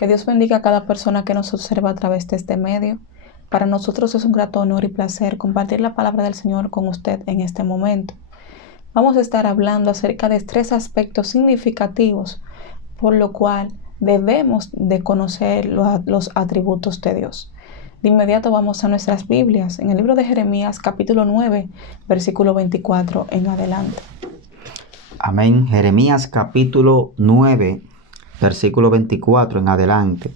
Que Dios bendiga a cada persona que nos observa a través de este medio. Para nosotros es un grato honor y placer compartir la palabra del Señor con usted en este momento. Vamos a estar hablando acerca de 3 aspectos significativos por lo cual debemos de conocer los atributos de Dios. De inmediato vamos a nuestras Biblias, en el libro de Jeremías, capítulo 9, versículo 24 en adelante. Amén. Jeremías capítulo 9, versículo 24 en adelante.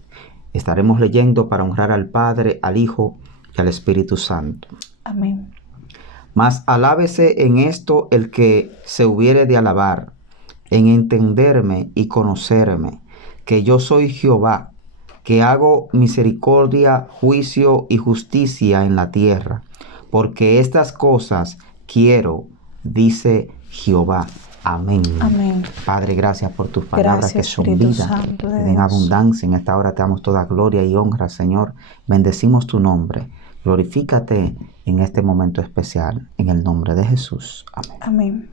Estaremos leyendo para honrar al Padre, al Hijo y al Espíritu Santo. Amén. Mas alábese en esto el que se hubiere de alabar, en entenderme y conocerme, que yo soy Jehová, que hago misericordia, juicio y justicia en la tierra, porque estas cosas quiero, dice Jehová. Amén. Amén. Padre, gracias por tus palabras. Gracias, que son Espíritu vida, Santo de que den Dios. abundancia. En esta hora te damos toda gloria y honra, Señor. Bendecimos tu nombre. Glorifícate en este momento especial. En el nombre de Jesús. Amén. Amén.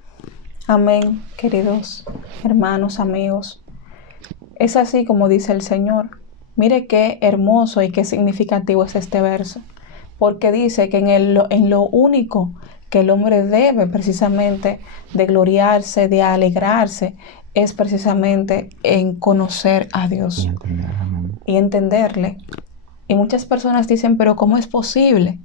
Amén, queridos hermanos, amigos. Es así como dice el Señor. Mire qué hermoso y qué significativo es este verso, porque dice que en lo único que el hombre debe precisamente de gloriarse, de alegrarse, es precisamente en conocer a Dios y entenderle. Y muchas personas dicen, pero ¿cómo es posible?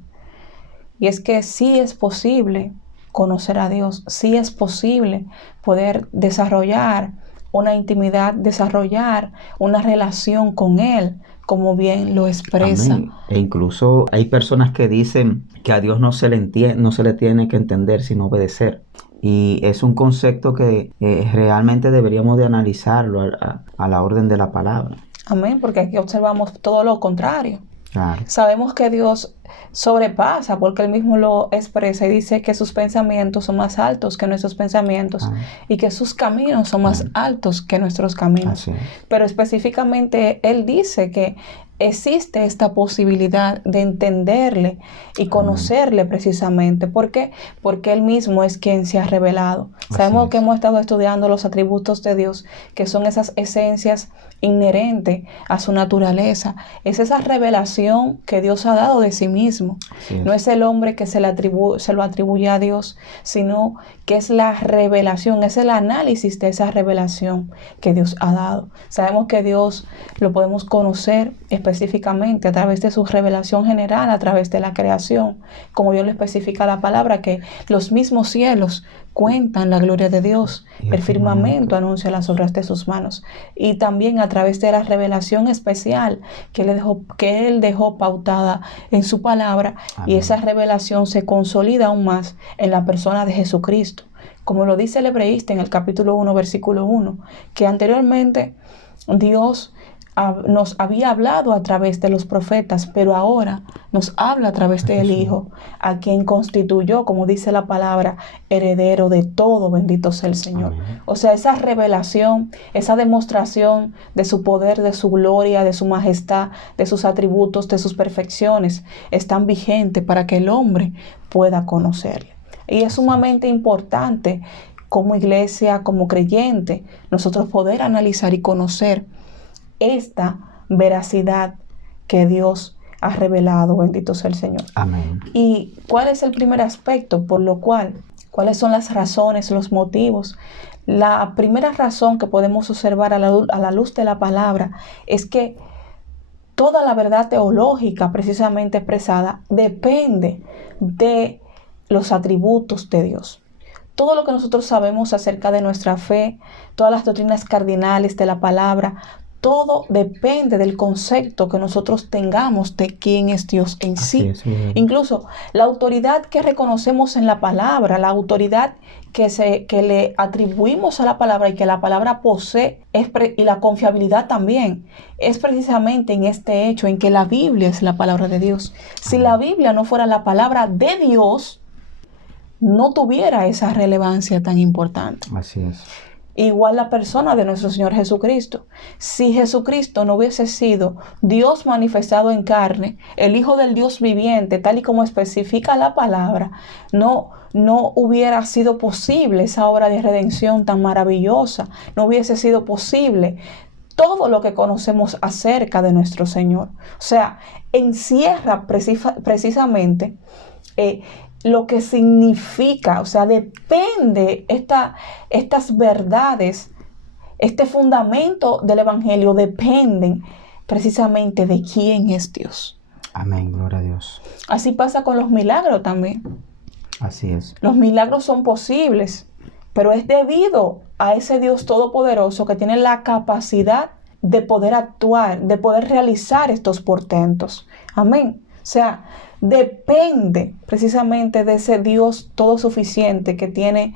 Y es que sí es posible conocer a Dios, sí es posible poder desarrollar una intimidad, desarrollar una relación con Él, como bien lo expresa. Amén. E incluso hay personas que dicen que a Dios no se le tiene que entender, sino obedecer. Y es un concepto que realmente deberíamos de analizarlo a la orden de la palabra. Amén, porque aquí observamos todo lo contrario. Claro. Sabemos que Dios sobrepasa, porque Él mismo lo expresa y dice que sus pensamientos son más altos que nuestros pensamientos y que sus caminos son más altos que nuestros caminos. Pero específicamente Él dice que existe esta posibilidad de entenderle y conocerle precisamente. ¿Por qué? Porque Él mismo es quien se ha revelado. Sabemos que hemos estado estudiando los atributos de Dios, que son esas esencias inherentes a su naturaleza. Es esa revelación que Dios ha dado de sí mismo. No es el hombre que se lo atribuye a Dios, sino que es la revelación, es el análisis de esa revelación que Dios ha dado. Sabemos que Dios lo podemos conocer específicamente a través de su revelación general, a través de la creación, como Dios lo especifica la palabra, que los mismos cielos cuentan la gloria de Dios, el firmamento anuncia las obras de sus manos, y también a través de la revelación especial que Él dejó pautada en su palabra. Amén. Y esa revelación se consolida aún más en la persona de Jesucristo, como lo dice el hebreísta en el capítulo 1, versículo 1, que anteriormente Dios nos había hablado a través de los profetas, pero ahora nos habla a través del Hijo, a quien constituyó, como dice la palabra, heredero de todo, bendito sea el Señor. Amén. O sea, esa revelación, esa demostración de su poder, de su gloria, de su majestad, de sus atributos, de sus perfecciones, es tan vigente para que el hombre pueda conocerle. Y es sumamente importante como iglesia, como creyente, nosotros poder analizar y conocer esta veracidad que Dios ha revelado, bendito sea el Señor. Amén. ¿Y cuál es el primer aspecto por lo cual? ¿Cuáles son las razones, los motivos? La primera razón que podemos observar a la luz de la palabra es que toda la verdad teológica precisamente expresada depende de los atributos de Dios. Todo lo que nosotros sabemos acerca de nuestra fe, todas las doctrinas cardinales de la palabra, todo depende del concepto que nosotros tengamos de quién es Dios en sí. Incluso la autoridad que reconocemos en la palabra, la autoridad que le atribuimos a la palabra y que la palabra posee, y la confiabilidad también, es precisamente en este hecho, en que la Biblia es la palabra de Dios. Si la Biblia no fuera la palabra de Dios, no tuviera esa relevancia tan importante. Así es. Igual la persona de nuestro Señor Jesucristo. Si Jesucristo no hubiese sido Dios manifestado en carne, el Hijo del Dios viviente, tal y como especifica la palabra, no hubiera sido posible esa obra de redención tan maravillosa. No hubiese sido posible todo lo que conocemos acerca de nuestro Señor. O sea, encierra precisamente lo que significa, o sea, depende estas verdades, este fundamento del Evangelio dependen precisamente de quién es Dios. Amén, gloria a Dios. Así pasa con los milagros también. Así es. Los milagros son posibles, pero es debido a ese Dios todopoderoso que tiene la capacidad de poder actuar, de poder realizar estos portentos. Amén. O sea, depende precisamente de ese Dios todo suficiente que tiene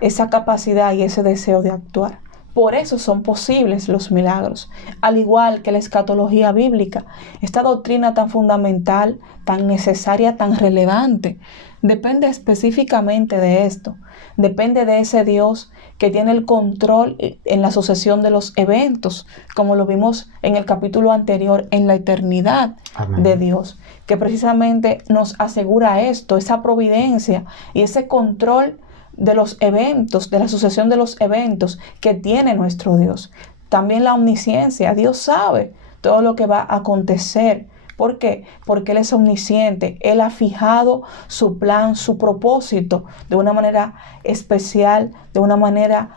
esa capacidad y ese deseo de actuar. Por eso son posibles los milagros, al igual que la escatología bíblica. Esta doctrina tan fundamental, tan necesaria, tan relevante, depende específicamente de esto. Depende de ese Dios que tiene el control en la sucesión de los eventos, como lo vimos en el capítulo anterior, en la eternidad. Amén. De Dios, que precisamente nos asegura esto, esa providencia y ese control de los eventos, de la sucesión de los eventos que tiene nuestro Dios. También la omnisciencia. Dios sabe todo lo que va a acontecer. ¿Por qué? Porque Él es omnisciente. Él ha fijado su plan, su propósito de una manera especial, de una manera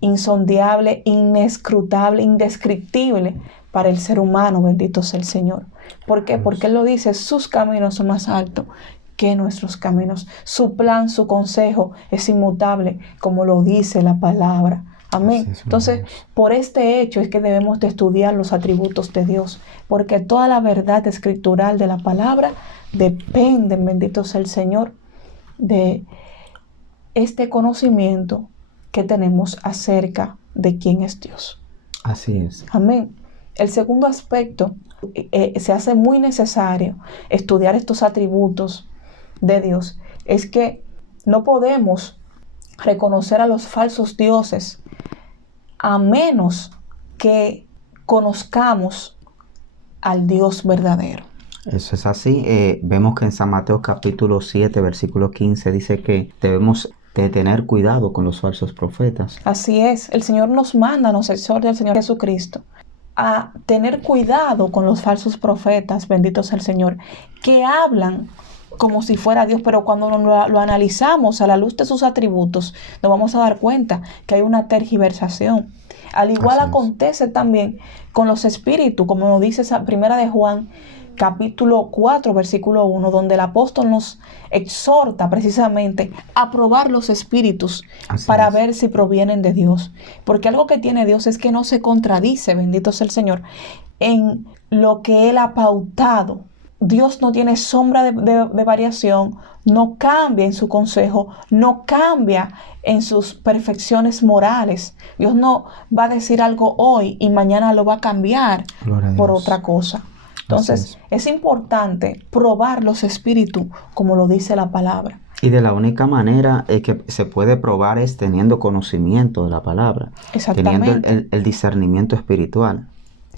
insondable, inescrutable, indescriptible para el ser humano. Bendito sea el Señor. ¿Por qué? Porque Él lo dice, sus caminos son más altos que nuestros caminos. Su plan, su consejo es inmutable, como lo dice la palabra. Amén. Entonces, por este hecho es que debemos de estudiar los atributos de Dios, porque toda la verdad escritural de la palabra depende, bendito sea el Señor, de este conocimiento que tenemos acerca de quién es Dios. Así es. Amén. El segundo aspecto, se hace muy necesario estudiar estos atributos de Dios, es que no podemos reconocer a los falsos dioses a menos que conozcamos al Dios verdadero. Eso es así. Vemos que en San Mateo capítulo 7, versículo 15 dice que debemos de tener cuidado con los falsos profetas. Así es. El Señor nos manda, nos exhorta el Señor Jesucristo a tener cuidado con los falsos profetas, bendito sea el Señor, que hablan como si fuera Dios, pero cuando lo analizamos a la luz de sus atributos, nos vamos a dar cuenta que hay una tergiversación. Al igual acontece también con los espíritus, como nos dice esa primera de Juan, capítulo 4, versículo 1, donde el apóstol nos exhorta precisamente a probar los espíritus para ver si provienen de Dios. Porque algo que tiene Dios es que no se contradice, bendito sea el Señor, en lo que Él ha pautado. Dios no tiene sombra de variación, no cambia en su consejo, no cambia en sus perfecciones morales. Dios no va a decir algo hoy y mañana lo va a cambiar por otra cosa. Entonces, es importante probar los espíritus, como lo dice la palabra. Y de la única manera que se puede probar es teniendo conocimiento de la palabra. Exactamente. Teniendo el discernimiento espiritual.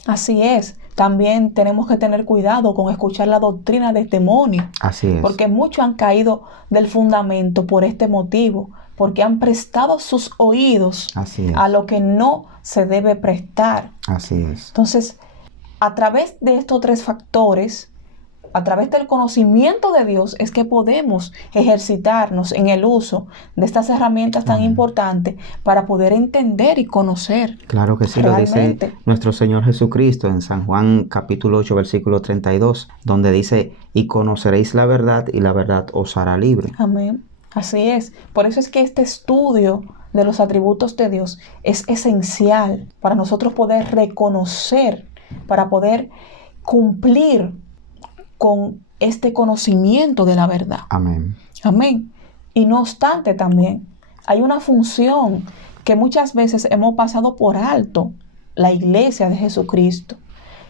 Así es. También tenemos que tener cuidado con escuchar la doctrina del demonio. Así es. Porque muchos han caído del fundamento por este motivo, porque han prestado sus oídos a lo que no se debe prestar. Así es. Entonces, a través de estos tres factores, a través del conocimiento de Dios, es que podemos ejercitarnos en el uso de estas herramientas tan importantes para poder entender y conocer. Claro que sí, realmente. Lo dice nuestro Señor Jesucristo en San Juan capítulo 8, versículo 32, donde dice, y conoceréis la verdad y la verdad os hará libre. Amén. Así es. Por eso es que este estudio de los atributos de Dios es esencial para nosotros poder reconocer, para poder cumplir con este conocimiento de la verdad. Amén. Amén. Y no obstante también, hay una función que muchas veces hemos pasado por alto, la iglesia de Jesucristo.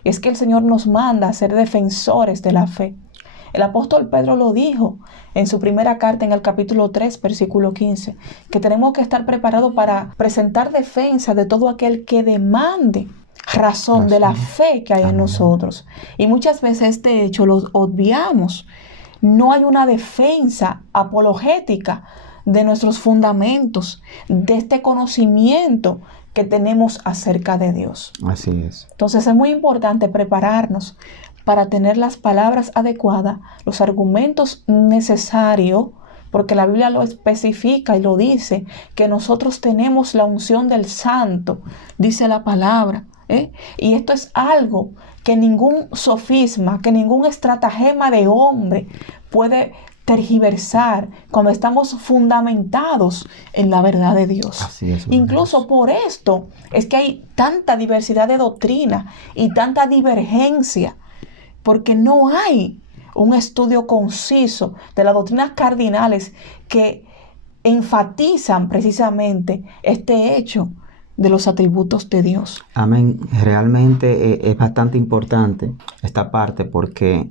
Y es que el Señor nos manda a ser defensores de la fe. El apóstol Pedro lo dijo en su primera carta en el capítulo 3, versículo 15, que tenemos que estar preparados para presentar defensa de todo aquel que demande razón de la fe que hay en nosotros. Y muchas veces este hecho lo obviamos. No hay una defensa apologética de nuestros fundamentos, de este conocimiento que tenemos acerca de Dios. Así es. Entonces es muy importante prepararnos para tener las palabras adecuadas, los argumentos necesarios, porque la Biblia lo especifica y lo dice, que nosotros tenemos la unción del Santo, dice la palabra. Y esto es algo que ningún sofisma, que ningún estratagema de hombre puede tergiversar cuando estamos fundamentados en la verdad de Dios. Así es, incluso por esto es que hay tanta diversidad de doctrina y tanta divergencia, porque no hay un estudio conciso de las doctrinas cardinales que enfatizan precisamente este hecho de los atributos de Dios. Amén. Realmente es bastante importante esta parte porque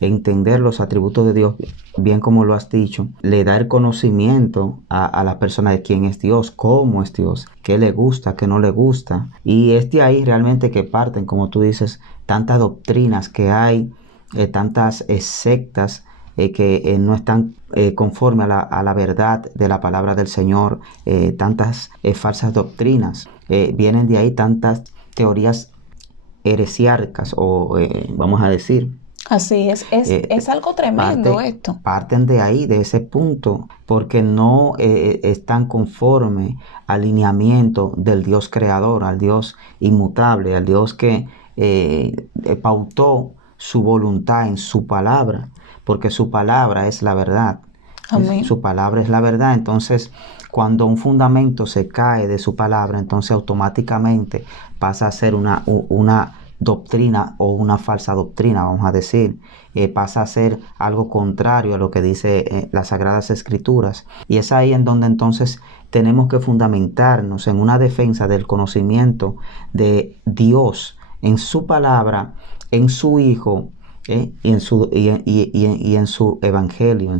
entender los atributos de Dios, bien como lo has dicho, le da el conocimiento a la persona de quién es Dios, cómo es Dios, qué le gusta, qué no le gusta. Y es de ahí realmente que parten, como tú dices, tantas doctrinas que hay, tantas sectas que no están conforme a la verdad de la palabra del Señor, tantas falsas doctrinas. Vienen de ahí tantas teorías heresiárquicas o vamos a decir. Así es algo tremendo esto. Parten de ahí, de ese punto, porque no están conforme al lineamiento del Dios creador, al Dios inmutable, al Dios que pautó su voluntad en su palabra, porque su palabra es la verdad. Amén. Su palabra es la verdad. Entonces, cuando un fundamento se cae de su palabra, entonces automáticamente pasa a ser una doctrina o una falsa doctrina, vamos a decir. Pasa a ser algo contrario a lo que dice las Sagradas Escrituras. Y es ahí en donde entonces tenemos que fundamentarnos en una defensa del conocimiento de Dios, en su palabra, en su Hijo, y en su evangelio,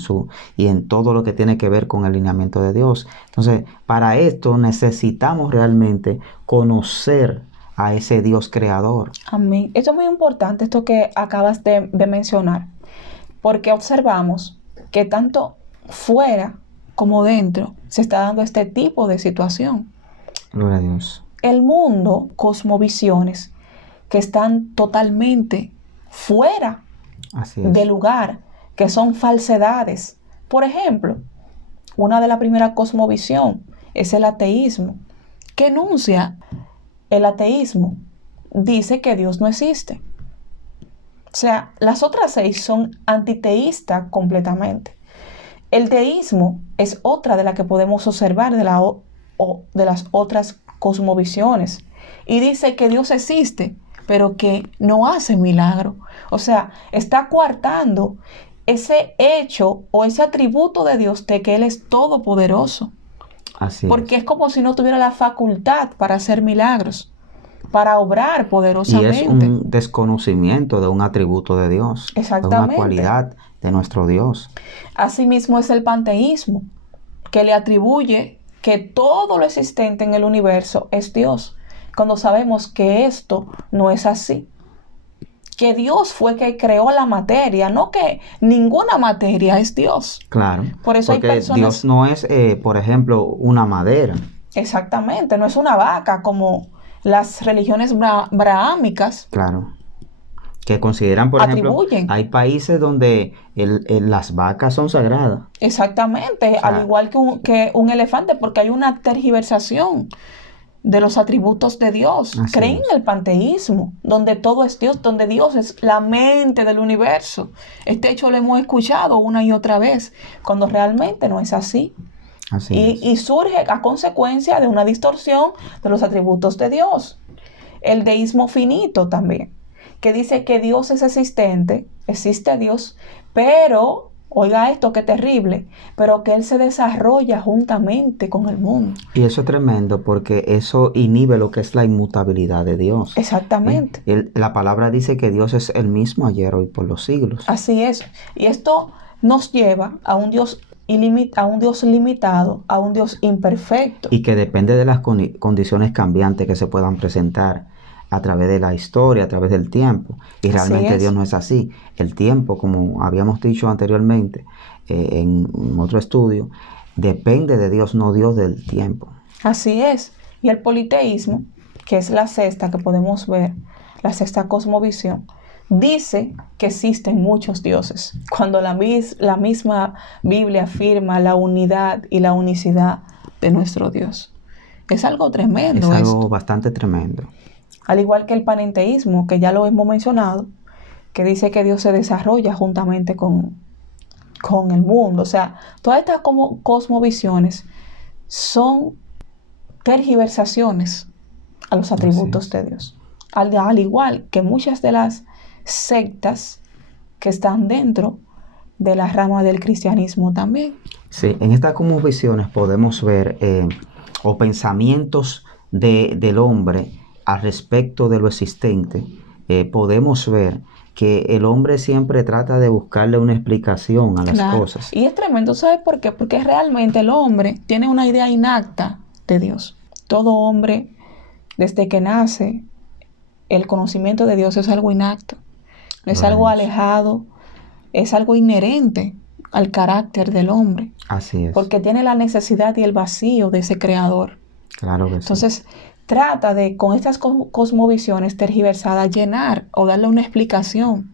y en todo lo que tiene que ver con el lineamiento de Dios. Entonces, para esto necesitamos realmente conocer a ese Dios creador. Amén. Esto es muy importante, esto que acabas de mencionar, porque observamos que tanto fuera como dentro se está dando este tipo de situación. Gloria a Dios. El mundo, cosmovisiones que están totalmente fuera de lugar, que son falsedades. Por ejemplo, una de las primeras cosmovisión es el ateísmo. ¿Qué enuncia el ateísmo? Dice que Dios no existe. O sea, las otras 6 son antiteístas completamente. El teísmo es otra de las que podemos observar de las otras cosmovisiones. Y dice que Dios existe, pero que no hace milagro. O sea, está coartando ese hecho o ese atributo de Dios de que Él es todopoderoso. Así porque es como si no tuviera la facultad para hacer milagros, para obrar poderosamente. Y es un desconocimiento de un atributo de Dios. Exactamente. De una cualidad de nuestro Dios. Asimismo es el panteísmo, que le atribuye que todo lo existente en el universo es Dios, cuando sabemos que esto no es así. Que Dios fue que creó la materia, no que ninguna materia es Dios. Claro, por eso porque hay personas... Dios no es, por ejemplo, una madera. Exactamente, no es una vaca como las religiones brahámicas. Claro, que consideran, por atribuyen. Ejemplo, hay países donde las vacas son sagradas. Exactamente, o sea, al igual que un elefante, porque hay una tergiversación de los atributos de Dios. Así Creen es. en el panteísmo, donde todo es Dios, donde Dios es la mente del universo. Este hecho lo hemos escuchado una y otra vez, cuando realmente no es así. Y surge a consecuencia de una distorsión de los atributos de Dios. El deísmo finito también, que dice que Dios es existente, existe Dios, pero, oiga esto, qué terrible, pero que Él se desarrolla juntamente con el mundo. Y eso es tremendo porque eso inhibe lo que es la inmutabilidad de Dios. Exactamente. La palabra dice que Dios es el mismo ayer, hoy, por los siglos. Así es. Y esto nos lleva a un Dios limitado, a un Dios imperfecto. Y que depende de las condiciones cambiantes que se puedan presentar a través de la historia, a través del tiempo. Y realmente Dios no es así. El tiempo, como habíamos dicho anteriormente en otro estudio, depende de Dios, no Dios del tiempo. Así es. Y el politeísmo, que es la sexta que podemos ver, la sexta cosmovisión, dice que existen muchos dioses, cuando la misma Biblia afirma la unidad y la unicidad de nuestro Dios. Es algo tremendo. Es algo bastante tremendo. Al igual que el panenteísmo, que ya lo hemos mencionado, que dice que Dios se desarrolla juntamente con el mundo. O sea, todas estas cosmovisiones son tergiversaciones a los atributos de Dios. Al igual que muchas de las sectas que están dentro de la rama del cristianismo también. Sí, en estas cosmovisiones podemos ver o pensamientos del hombre al respecto de lo existente. Podemos ver que el hombre siempre trata de buscarle una explicación a las cosas. Y es tremendo, ¿sabes por qué? Porque realmente el hombre tiene una idea innata de Dios. Todo hombre, desde que nace, el conocimiento de Dios es algo innato. No es algo alejado, es algo inherente al carácter del hombre. Así es. Porque tiene la necesidad y el vacío de ese creador. Claro que sí. Entonces, trata de, con estas cosmovisiones tergiversadas, llenar o darle una explicación.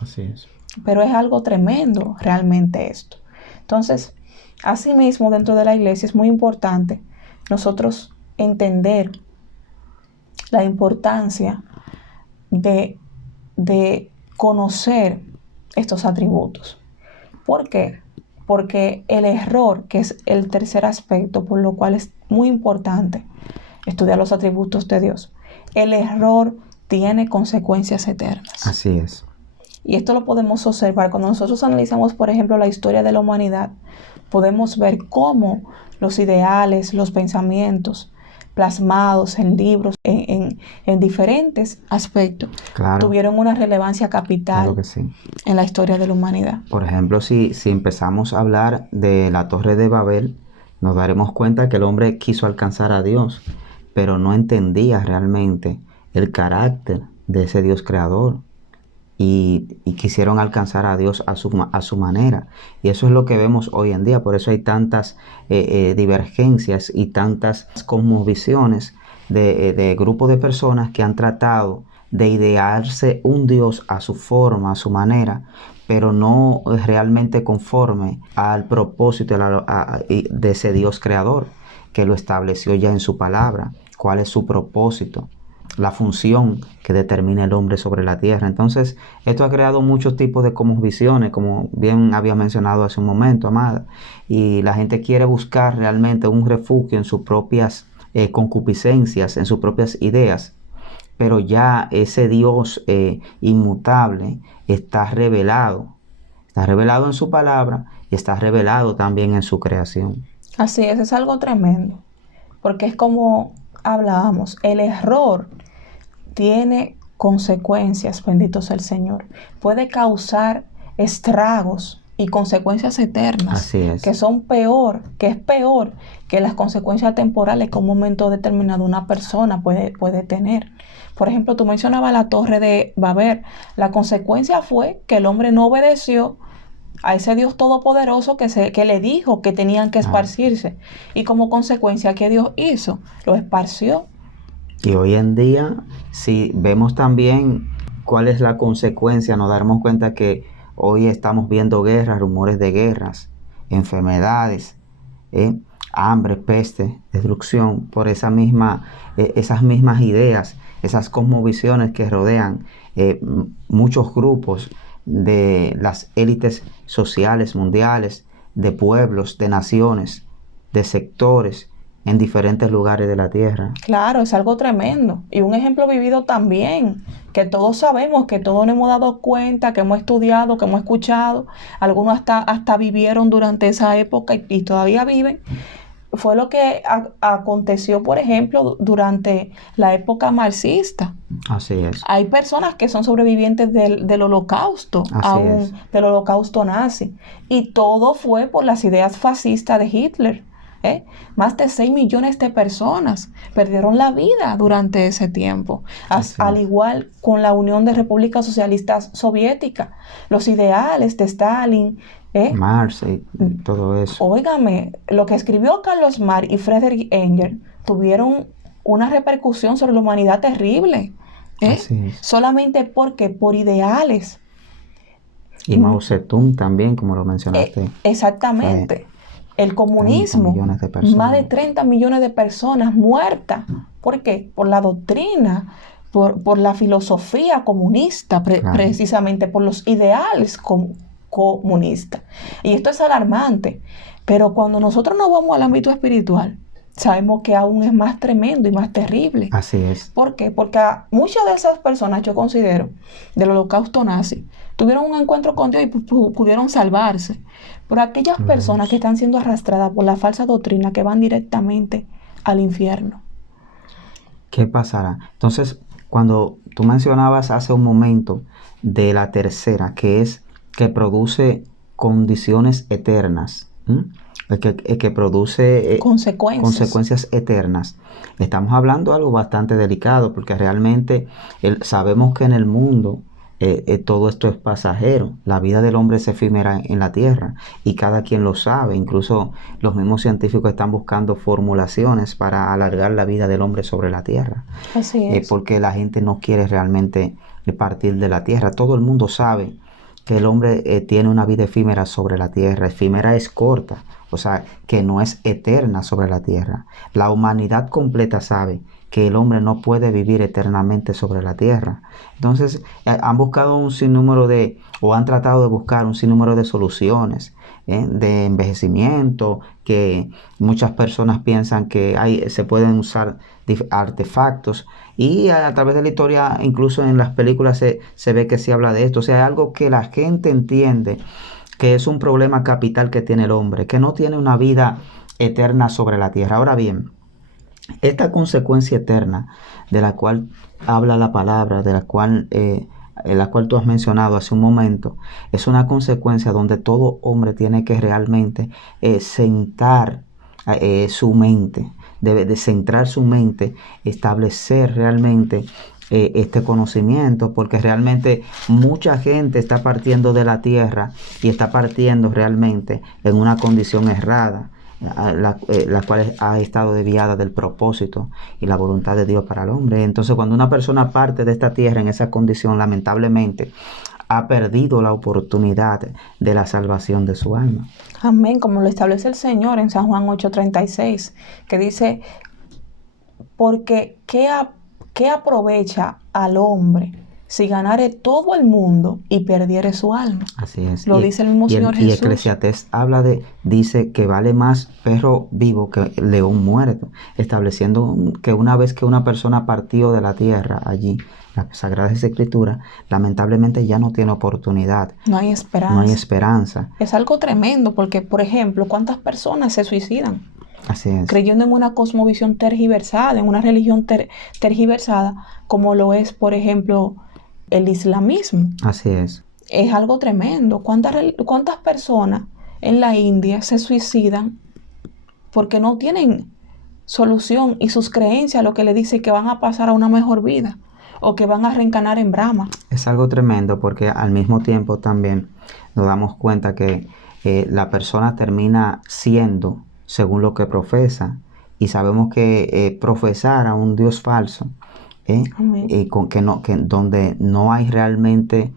Así es. Pero es algo tremendo realmente esto. Entonces, asimismo, dentro de la iglesia es muy importante nosotros entender la importancia de conocer estos atributos. ¿Por qué? Porque el error, que es el tercer aspecto, por lo cual es muy importante estudiar los atributos de Dios, el error tiene consecuencias eternas. Así es. Y esto lo podemos observar cuando nosotros analizamos, por ejemplo, la historia de la humanidad. Podemos ver cómo los ideales, los pensamientos plasmados en libros, en diferentes aspectos, tuvieron una relevancia capital en la historia de la humanidad. Por ejemplo, si empezamos a hablar de la Torre de Babel, nos daremos cuenta que el hombre quiso alcanzar a Dios, pero no entendía realmente el carácter de ese Dios creador. Y quisieron alcanzar a Dios a su manera. Y eso es lo que vemos hoy en día. Por eso hay tantas divergencias y tantas cosmovisiones de grupos de personas que han tratado de idearse un Dios a su forma, a su manera, pero no realmente conforme al propósito de ese Dios creador, que lo estableció ya en su palabra. ¿Cuál es su propósito? La función que determina el hombre sobre la tierra. Entonces, esto ha creado muchos tipos de cosmovisiones, como bien había mencionado hace un momento, Amada. Y la gente quiere buscar realmente un refugio en sus propias concupiscencias, en sus propias ideas. Pero ya ese Dios inmutable está revelado en su palabra y está revelado también en su creación. Así es algo tremendo. Porque es como hablábamos, el error tiene consecuencias, bendito sea el Señor. Puede causar estragos y consecuencias eternas. Así es. Que son peor que las consecuencias temporales que un momento determinado una persona puede tener. Por ejemplo, tú mencionabas la Torre de Babel. La consecuencia fue que el hombre no obedeció a ese Dios todopoderoso que le dijo que tenían que esparcirse. Y como consecuencia, ¿qué Dios hizo? Lo esparció. Y hoy en día, si vemos también cuál es la consecuencia, nos daremos cuenta que hoy estamos viendo guerras, rumores de guerras, enfermedades, hambre, peste, destrucción, por esas mismas ideas, esas cosmovisiones que rodean muchos grupos de las élites sociales mundiales, de pueblos, de naciones, de sectores en diferentes lugares de la tierra. Claro, es algo tremendo. Y un ejemplo vivido también, que todos sabemos, que todos nos hemos dado cuenta, que hemos estudiado, que hemos escuchado. Algunos hasta vivieron durante esa época y todavía viven. Fue lo que aconteció, por ejemplo, durante la época marxista. Así es. Hay personas que son sobrevivientes del holocausto, del holocausto nazi. Y todo fue por las ideas fascistas de Hitler. Más de 6 millones de personas perdieron la vida durante ese tiempo. Al igual con la Unión de Repúblicas Socialistas Soviéticas. Los ideales de Stalin, Marx y todo eso. Óigame, lo que escribió Carlos Marx y Friedrich Engels tuvieron una repercusión sobre la humanidad terrible. Solamente porque por ideales. Y Mao Zedong también, como lo mencionaste. Exactamente. El comunismo, más de 30 millones de personas muertas. ¿Por qué? Por la doctrina, por la filosofía comunista, precisamente por los ideales comunistas. Y esto es alarmante. Pero cuando nosotros nos vamos al ámbito espiritual, sabemos que aún es más tremendo y más terrible. Así es. ¿Por qué? Porque muchas de esas personas, yo considero, del holocausto nazi, tuvieron un encuentro con Dios y pudieron salvarse. Pero aquellas personas que están siendo arrastradas por la falsa doctrina, que van directamente al infierno. ¿Qué pasará? Entonces, cuando tú mencionabas hace un momento de la tercera, que es que produce condiciones eternas, que produce consecuencias eternas. Estamos hablando de algo bastante delicado, porque realmente sabemos que en el mundo todo esto es pasajero. La vida del hombre es efímera en la tierra y cada quien lo sabe. Incluso los mismos científicos están buscando formulaciones para alargar la vida del hombre sobre la tierra. Así es. Porque la gente no quiere realmente partir de la tierra. Todo el mundo sabe que el hombre tiene una vida efímera sobre la tierra. Efímera es corta, o sea, que no es eterna sobre la tierra. La humanidad completa sabe que el hombre no puede vivir eternamente sobre la tierra. Entonces, han buscado un sinnúmero o han tratado de buscar un sinnúmero de soluciones de envejecimiento, que muchas personas piensan que se pueden usar artefactos, y a través de la historia, incluso en las películas se ve que se habla de esto. O sea, hay algo que la gente entiende que es un problema capital que tiene el hombre, que no tiene una vida eterna sobre la tierra. Ahora bien, esta consecuencia eterna de la cual habla la palabra, de la cual tú has mencionado hace un momento, es una consecuencia donde todo hombre tiene que realmente sentar su mente, debe de centrar su mente, establecer realmente este conocimiento, porque realmente mucha gente está partiendo de la tierra y está partiendo realmente en una condición errada, la cual ha estado desviada del propósito y la voluntad de Dios para el hombre. Entonces, cuando una persona parte de esta tierra en esa condición, lamentablemente ha perdido la oportunidad de la salvación de su alma. Amén, como lo establece el Señor en San Juan 8:36, que dice, porque ¿qué aprovecha al hombre si ganare todo el mundo y perdiere su alma? Así es. Lo dice el mismo Señor Jesús. Y Eclesiastés dice que vale más perro vivo que león muerto, estableciendo que una vez que una persona partió de la tierra allí, las Sagradas Escrituras, lamentablemente ya no tiene oportunidad. No hay esperanza. No hay esperanza. Es algo tremendo porque, por ejemplo, ¿cuántas personas se suicidan? Así es. Creyendo en una cosmovisión tergiversada, en una religión tergiversada, como lo es, por ejemplo, el islamismo. Así es. Es algo tremendo. ¿Cuántas personas en la India se suicidan porque no tienen solución y sus creencias lo que le dice que van a pasar a una mejor vida o que van a reencarnar en Brahma? Es algo tremendo porque al mismo tiempo también nos damos cuenta que la persona termina siendo según lo que profesa, y sabemos que profesar a un Dios falso, donde no hay realmente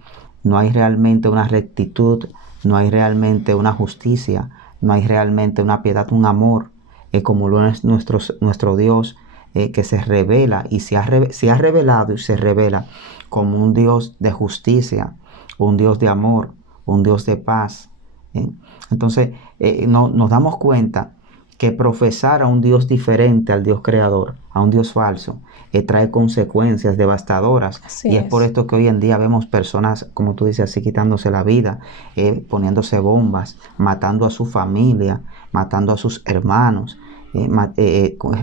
una rectitud, no hay realmente una justicia, no hay realmente una piedad, un amor, como lo es nuestro Dios, que se revela y se ha revelado y se revela como un Dios de justicia, un Dios de amor, un Dios de paz. Entonces nos damos cuenta que profesar a un Dios diferente al Dios creador, a un Dios falso, trae consecuencias devastadoras. Y es por esto que hoy en día vemos personas, como tú dices, así quitándose la vida, poniéndose bombas, matando a su familia, matando a sus hermanos,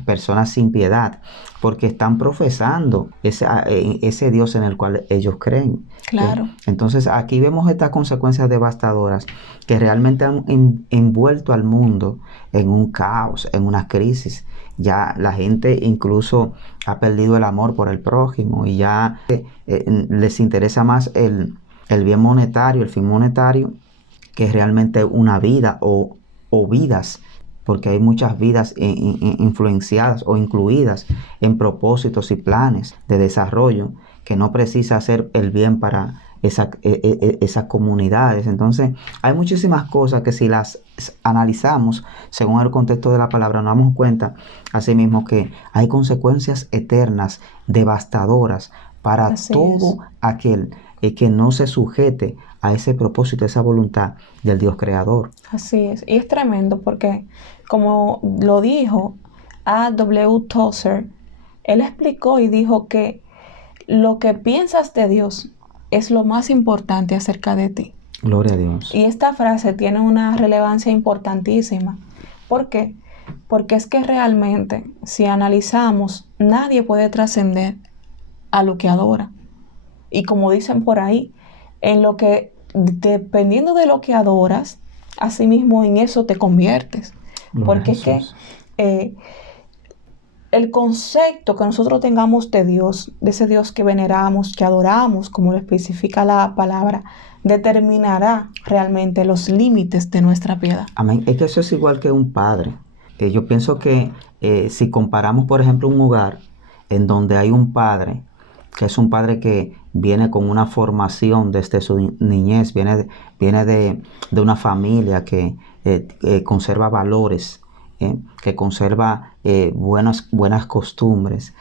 personas sin piedad, porque están profesando ese Dios en el cual ellos creen. Claro. Entonces aquí vemos estas consecuencias devastadoras que realmente han envuelto al mundo en un caos, en una crisis. Ya la gente incluso ha perdido el amor por el prójimo y ya les interesa más el bien monetario, el fin monetario, que realmente una vida o vidas. porque hay muchas vidas influenciadas o incluidas en propósitos y planes de desarrollo que no precisa hacer el bien para esas comunidades. Entonces, hay muchísimas cosas que si las analizamos según el contexto de la palabra, nos damos cuenta asimismo que hay consecuencias eternas, devastadoras para todo aquel que no se sujete a ese propósito, a esa voluntad del Dios creador. Así es. Y es tremendo porque, como lo dijo A.W. Tozer, él explicó y dijo que lo que piensas de Dios es lo más importante acerca de ti. Gloria a Dios. Y esta frase tiene una relevancia importantísima. ¿Por qué? Porque es que realmente, si analizamos, nadie puede trascender a lo que adora. Y como dicen por ahí, dependiendo de lo que adoras, así mismo en eso te conviertes. Porque es que el concepto que nosotros tengamos de Dios, de ese Dios que veneramos, que adoramos, como lo especifica la palabra, determinará realmente los límites de nuestra piedad. Amén. Es que eso es igual que un padre. Yo pienso que si comparamos, por ejemplo, un hogar en donde hay un padre, que es un padre que viene con una formación desde su niñez, viene de una familia que conserva valores, que conserva buenas costumbres,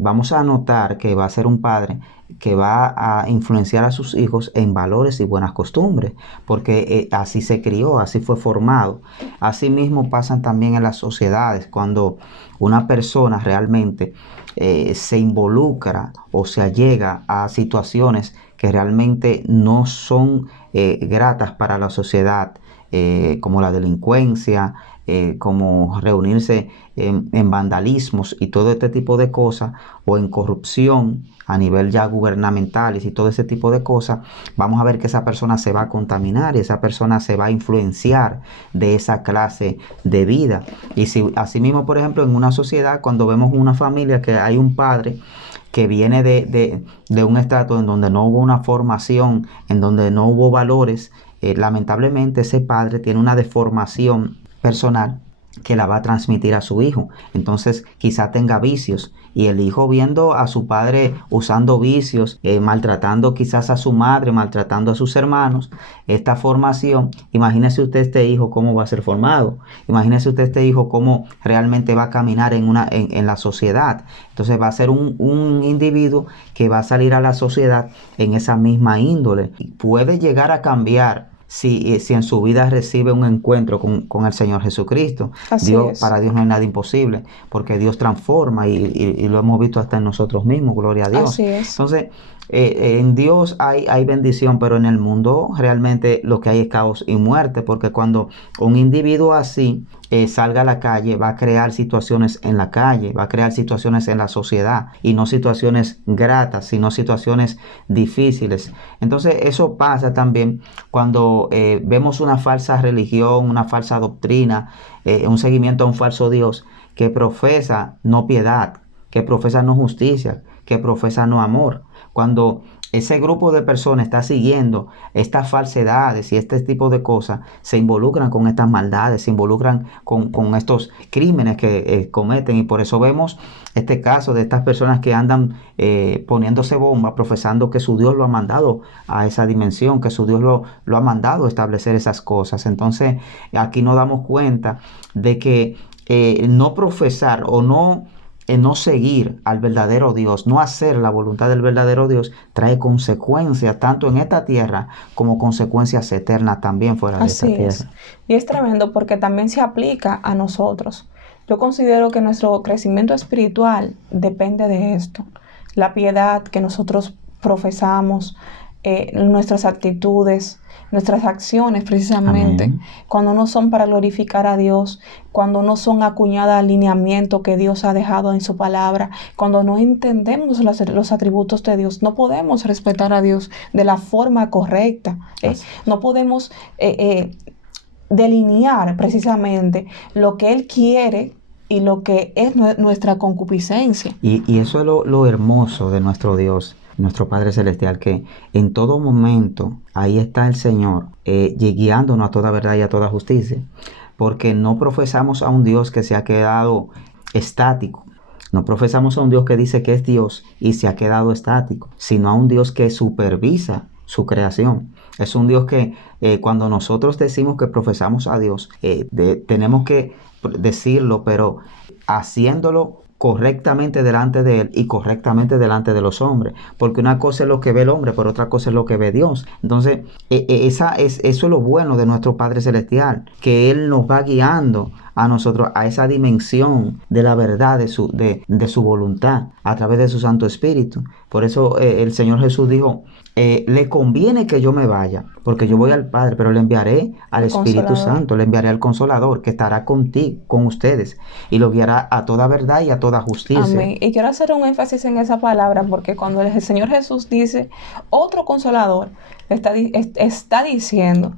vamos a notar que va a ser un padre que va a influenciar a sus hijos en valores y buenas costumbres, porque así se crió, así fue formado. Así mismo pasan también en las sociedades, cuando una persona realmente se involucra o se allega a situaciones que realmente no son gratas para la sociedad, como la delincuencia, como reunirse en vandalismos y todo este tipo de cosas, o en corrupción a nivel ya gubernamental y todo ese tipo de cosas, vamos a ver que esa persona se va a contaminar y esa persona se va a influenciar de esa clase de vida. Y si asimismo, por ejemplo, en una sociedad, cuando vemos una familia que hay un padre que viene de un estrato en donde no hubo una formación, en donde no hubo valores, lamentablemente ese padre tiene una deformación personal que la va a transmitir a su hijo. Entonces quizá tenga vicios y el hijo, viendo a su padre usando vicios, maltratando quizás a su madre, maltratando a sus hermanos, esta formación, imagínese usted este hijo cómo va a ser formado, imagínese usted este hijo cómo realmente va a caminar en la sociedad. Entonces va a ser un individuo que va a salir a la sociedad en esa misma índole y puede llegar a cambiar si en su vida recibe un encuentro con el Señor Jesucristo. Para Dios no hay nada imposible, porque Dios transforma y lo hemos visto hasta en nosotros mismos, gloria a Dios. Así es. Entonces, en Dios hay bendición, pero en el mundo realmente lo que hay es caos y muerte, porque cuando un individuo así salga a la calle, va a crear situaciones en la calle, va a crear situaciones en la sociedad, y no situaciones gratas, sino situaciones difíciles. Entonces eso pasa también cuando vemos una falsa religión, una falsa doctrina, un seguimiento a un falso Dios que profesa no piedad, que profesa no justicia, que profesa no amor. Cuando ese grupo de personas está siguiendo estas falsedades y este tipo de cosas, se involucran con estas maldades, se involucran con estos crímenes que cometen, y por eso vemos este caso de estas personas que andan poniéndose bomba, profesando que su Dios lo ha mandado a esa dimensión, que su Dios lo ha mandado a establecer esas cosas. Entonces aquí nos damos cuenta de que no profesar o no seguir al verdadero Dios, no hacer la voluntad del verdadero Dios, trae consecuencias tanto en esta tierra como consecuencias eternas también fuera de esta tierra. Y es tremendo porque también se aplica a nosotros. Yo considero que nuestro crecimiento espiritual depende de esto. La piedad que nosotros profesamos, nuestras actitudes, nuestras acciones precisamente, amén, cuando no son para glorificar a Dios, cuando no son acuñadas al lineamiento que Dios ha dejado en su palabra, cuando no entendemos los atributos de Dios, no podemos respetar a Dios de la forma correcta, no podemos delinear precisamente lo que Él quiere y lo que es nuestra concupiscencia. Y eso es lo hermoso de nuestro Dios, nuestro Padre Celestial, que en todo momento ahí está el Señor guiándonos a toda verdad y a toda justicia. porque no profesamos a un Dios que se ha quedado estático. No profesamos a un Dios que dice que es Dios y se ha quedado estático, sino a un Dios que supervisa su creación. Es un Dios que cuando nosotros decimos que profesamos a Dios, tenemos que decirlo, pero haciéndolo correctamente delante de Él y correctamente delante de los hombres, porque una cosa es lo que ve el hombre, pero otra cosa es lo que ve Dios. Entonces, eso es lo bueno de nuestro Padre Celestial, que Él nos va guiando a nosotros a esa dimensión de la verdad de su voluntad a través de su Santo Espíritu. Por eso el Señor Jesús dijo, le conviene que yo me vaya, porque yo voy al Padre, pero le enviaré al Espíritu Santo, le enviaré al Consolador, que estará contigo, con ustedes, y lo guiará a toda verdad y a toda justicia. Amén. Y quiero hacer un énfasis en esa palabra, porque cuando el Señor Jesús dice otro Consolador, está diciendo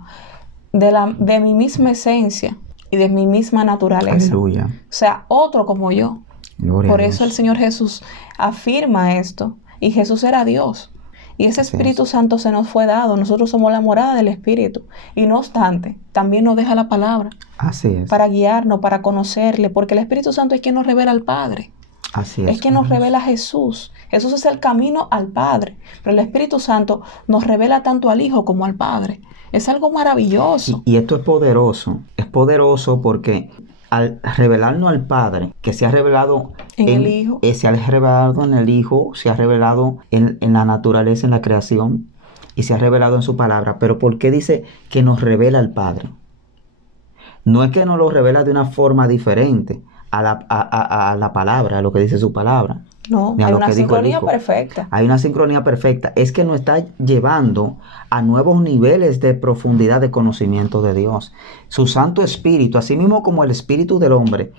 de mi misma esencia y de mi misma naturaleza. Aleluya. O sea, otro como yo. Gloria Por a eso Dios. el Señor Jesús afirma esto. Y Jesús era Dios. Y ese Espíritu Santo se nos fue dado. Nosotros somos la morada del Espíritu. Y no obstante, también nos deja la palabra. Así es. Para guiarnos, para conocerle. Porque el Espíritu Santo es quien nos revela al Padre. Así es. Es quien nos revela a Jesús. Jesús es el camino al Padre. Pero el Espíritu Santo nos revela tanto al Hijo como al Padre. Es algo maravilloso. Y esto es poderoso. Es poderoso porque al revelarnos al Padre, que se ha revelado en el Hijo, se ha revelado en el Hijo, se ha revelado en la naturaleza, en la creación, y se ha revelado en su palabra. Pero ¿por qué dice que nos revela al Padre? No es que nos lo revela de una forma diferente a la palabra, a lo que dice su palabra. No, hay una sincronía perfecta. Hay una sincronía perfecta. Es que nos está llevando a nuevos niveles de profundidad de conocimiento de Dios. Su Santo Espíritu, así mismo como el Espíritu del hombre,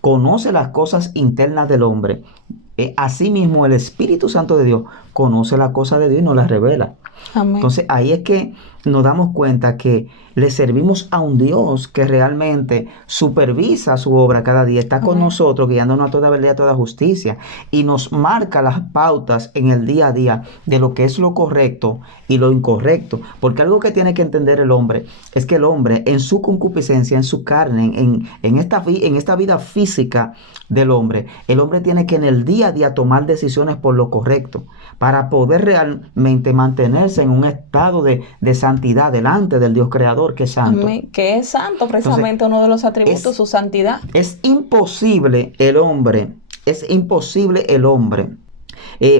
conoce las cosas internas del hombre. Asimismo, el Espíritu Santo de Dios conoce las cosas de Dios y nos las revela. Amén. Entonces, ahí es que nos damos cuenta que le servimos a un Dios que realmente supervisa su obra cada día, está con nosotros, guiándonos a toda verdad y a toda justicia, y nos marca las pautas en el día a día de lo que es lo correcto y lo incorrecto. Porque algo que tiene que entender el hombre es que el hombre, en su concupiscencia, en su carne, en esta vida física del hombre, el hombre tiene que en el día a día tomar decisiones por lo correcto, para poder realmente mantenerse en un estado de santidad delante del Dios creador, que es santo. Amén. Que es santo, precisamente. Entonces, uno de los atributos, su santidad. Es imposible el hombre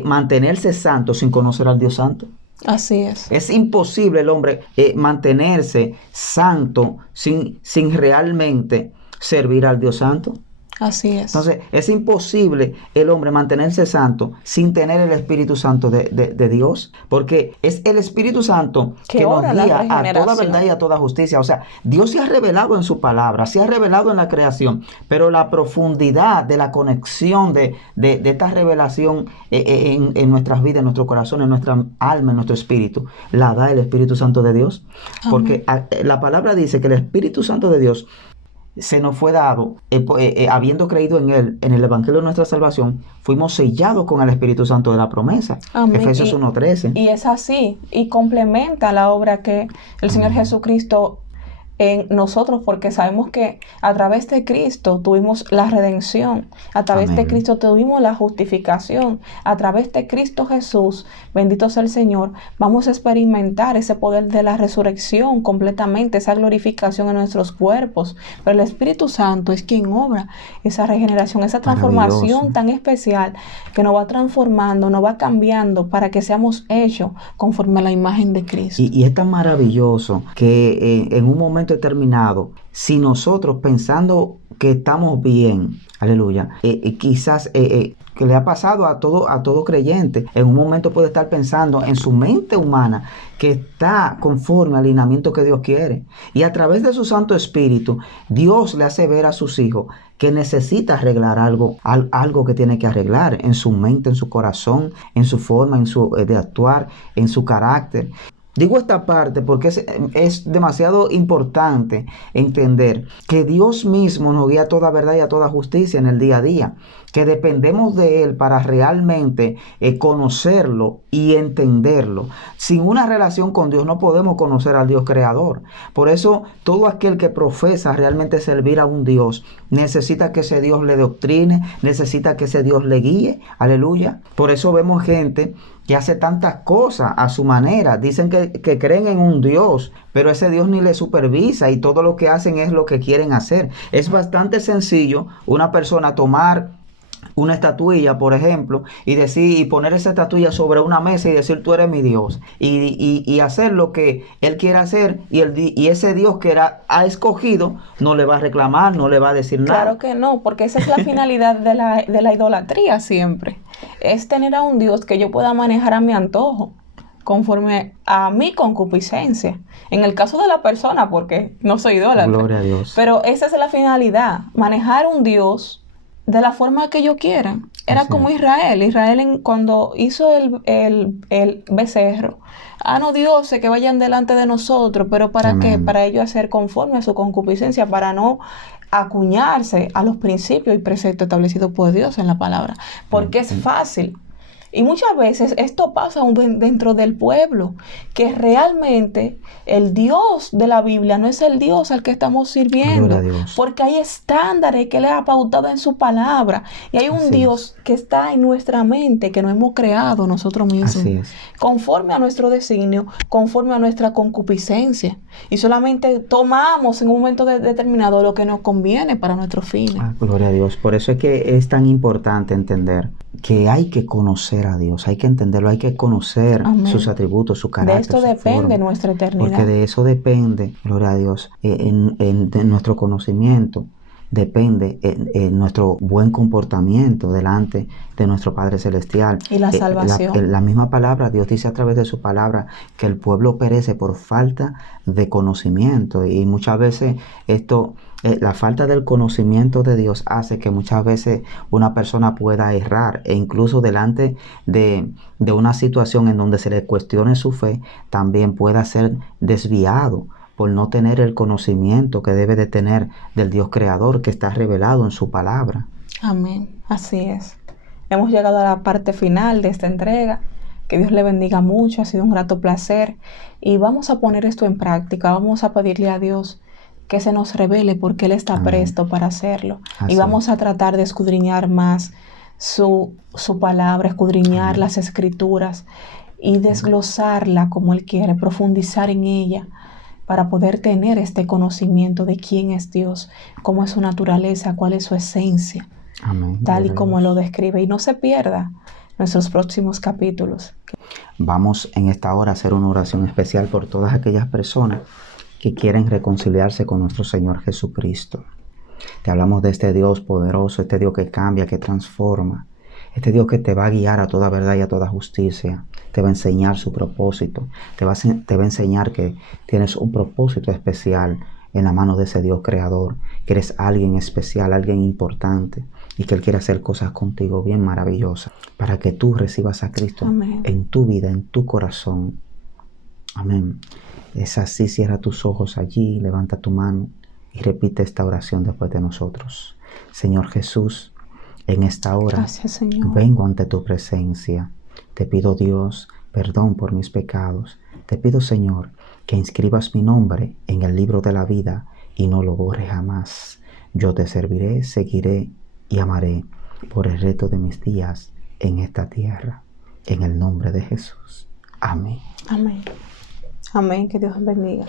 mantenerse santo sin conocer al Dios santo. Así es. Es imposible el hombre mantenerse santo sin realmente servir al Dios santo. Así es. Entonces, es imposible el hombre mantenerse santo sin tener el Espíritu Santo de Dios, porque es el Espíritu Santo que nos guía a toda verdad y a toda justicia. O sea, Dios se ha revelado en su palabra, se ha revelado en la creación, pero la profundidad de la conexión de esta revelación en nuestras vidas, en nuestro corazón, en nuestra alma, en nuestro espíritu, la da el Espíritu Santo de Dios. Porque la palabra dice que el Espíritu Santo de Dios se nos fue dado, habiendo creído en Él, en el Evangelio de nuestra salvación, fuimos sellados con el Espíritu Santo de la promesa. Amén. Efesios 1:13. Y es así, y complementa la obra que el Señor Jesucristo en nosotros, porque sabemos que a través de Cristo tuvimos la redención, a través de Cristo tuvimos la justificación, a través de Cristo Jesús, bendito sea el Señor, vamos a experimentar ese poder de la resurrección completamente, esa glorificación en nuestros cuerpos, pero el Espíritu Santo es quien obra esa regeneración, esa transformación tan especial que nos va transformando, nos va cambiando para que seamos hechos conforme a la imagen de Cristo. Y es tan maravilloso que en un momento determinado, si nosotros pensando que estamos bien, aleluya, quizás que le ha pasado a todo creyente, en un momento puede estar pensando en su mente humana que está conforme al alineamiento que Dios quiere, y a través de su Santo Espíritu Dios le hace ver a sus hijos que necesita arreglar algo que tiene que arreglar en su mente, en su corazón, en su forma de actuar, en su carácter. Digo esta parte porque es demasiado importante entender que Dios mismo nos guía a toda verdad y a toda justicia en el día a día, que dependemos de Él para realmente conocerlo y entenderlo. Sin una relación con Dios no podemos conocer al Dios creador. Por eso todo aquel que profesa realmente servir a un Dios necesita que ese Dios le doctrine, necesita que ese Dios le guíe. Aleluya. Por eso vemos gente que hace tantas cosas a su manera. Dicen que creen en un Dios, pero ese Dios ni le supervisa y todo lo que hacen es lo que quieren hacer. Es bastante sencillo una persona tomar una estatuilla, por ejemplo, y poner esa estatuilla sobre una mesa y decir, tú eres mi Dios, y hacer lo que Él quiere hacer, y ese Dios que ha escogido no le va a reclamar, no le va a decir nada. Claro que no, porque esa es la finalidad de la idolatría siempre, es tener a un Dios que yo pueda manejar a mi antojo, conforme a mi concupiscencia. En el caso de la persona, porque no soy idólatra. Gloria a Dios. Pero esa es la finalidad, manejar un Dios de la forma que yo quiera. Era como Israel cuando hizo el becerro. No dioses que vayan delante de nosotros, pero ¿para qué? Para ellos hacer conforme a su concupiscencia, para no acuñarse a los principios y preceptos establecidos por Dios en la palabra. Porque es fácil. Y muchas veces esto pasa dentro del pueblo, que realmente el Dios de la Biblia no es el Dios al que estamos sirviendo, porque hay estándares que Él ha pautado en su palabra, y hay un Dios que está en nuestra mente, que nos hemos creado nosotros mismos, conforme a nuestro designio, conforme a nuestra concupiscencia, y solamente tomamos en un momento determinado lo que nos conviene para nuestros fines. Gloria a Dios. Por eso es que es tan importante entender que hay que conocer a Dios, hay que entenderlo, hay que conocer sus atributos, su carácter. De esto depende nuestra eternidad. Porque de eso depende, gloria a Dios, de nuestro conocimiento, depende nuestro buen comportamiento delante de nuestro Padre Celestial. Y la salvación. La misma palabra, Dios dice a través de su palabra que el pueblo perece por falta de conocimiento. Y muchas veces la falta del conocimiento de Dios hace que muchas veces una persona pueda errar, e incluso delante de una situación en donde se le cuestione su fe, también pueda ser desviado por no tener el conocimiento que debe de tener del Dios creador que está revelado en su palabra. Amén, así es. Hemos llegado a la parte final de esta entrega. Que Dios le bendiga mucho, ha sido un grato placer, y vamos a poner esto en práctica. Vamos a pedirle a Dios que se nos revele, porque Él está presto para hacerlo. Y vamos a tratar de escudriñar más su palabra, escudriñar las escrituras y desglosarla como Él quiere, profundizar en ella, para poder tener este conocimiento de quién es Dios, cómo es su naturaleza, cuál es su esencia, tal y como lo describe. Y no se pierda nuestros próximos capítulos. Vamos en esta hora a hacer una oración especial por todas aquellas personas que quieren reconciliarse con nuestro Señor Jesucristo. Te hablamos de este Dios poderoso, este Dios que cambia, que transforma, este Dios que te va a guiar a toda verdad y a toda justicia. Te va a enseñar su propósito, te va a enseñar que tienes un propósito especial en la mano de ese Dios creador, que eres alguien especial, alguien importante, y que Él quiere hacer cosas contigo bien maravillosas, para que tú recibas a Cristo en tu vida, en tu corazón. Amén. Es así, cierra tus ojos allí, levanta tu mano y repite esta oración después de nosotros. Señor Jesús, en esta hora, gracias, Señor, vengo ante tu presencia. Te pido, Dios, perdón por mis pecados. Te pido, Señor, que inscribas mi nombre en el libro de la vida y no lo borres jamás. Yo te serviré, seguiré y amaré por el resto de mis días en esta tierra. En el nombre de Jesús. Amén. Amén. Amén. Que Dios bendiga.